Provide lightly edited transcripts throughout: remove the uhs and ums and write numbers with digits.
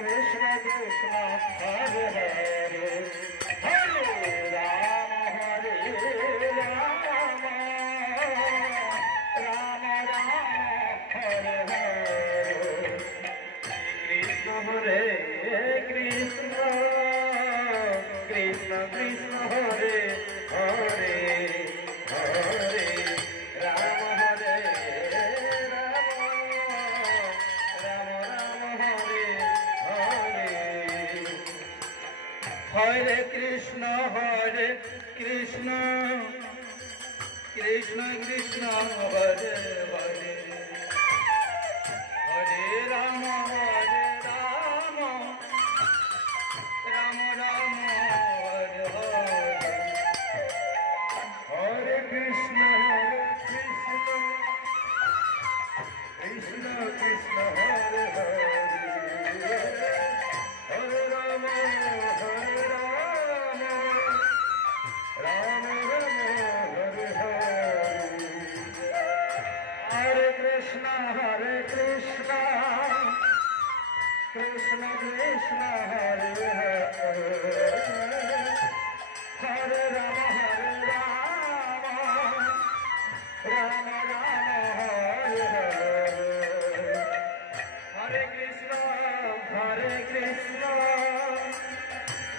Krishna Krishna Hare Hare Hare Ram Ram Ram Ram Hare Hare Krishna Hare Krishna Krishna Krishna Hare Hare Hare Ram Hare Hare Krishna Krishna Krishna Hare Hare Hare Ram Ram Ram Hare Hare Hare Krishna Krishna Krishna Hare Hare Hare Ram Ram Hare Hare Hare Krishna Krishna Krishna Hare Hare Hare Ram Ram Hare Hare Hare Krishna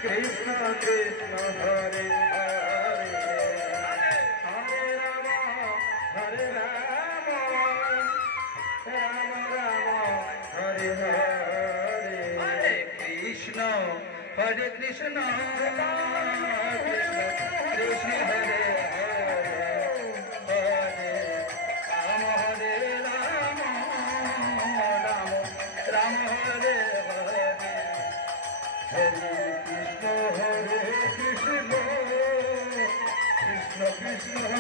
Krishna Krishna Hare Hare Hare Ram Ram Hare Hare Hare Krishna Krishna Krishna Hare Hare Ram Ram Hare Hare Hare Krishna Krishna Krishna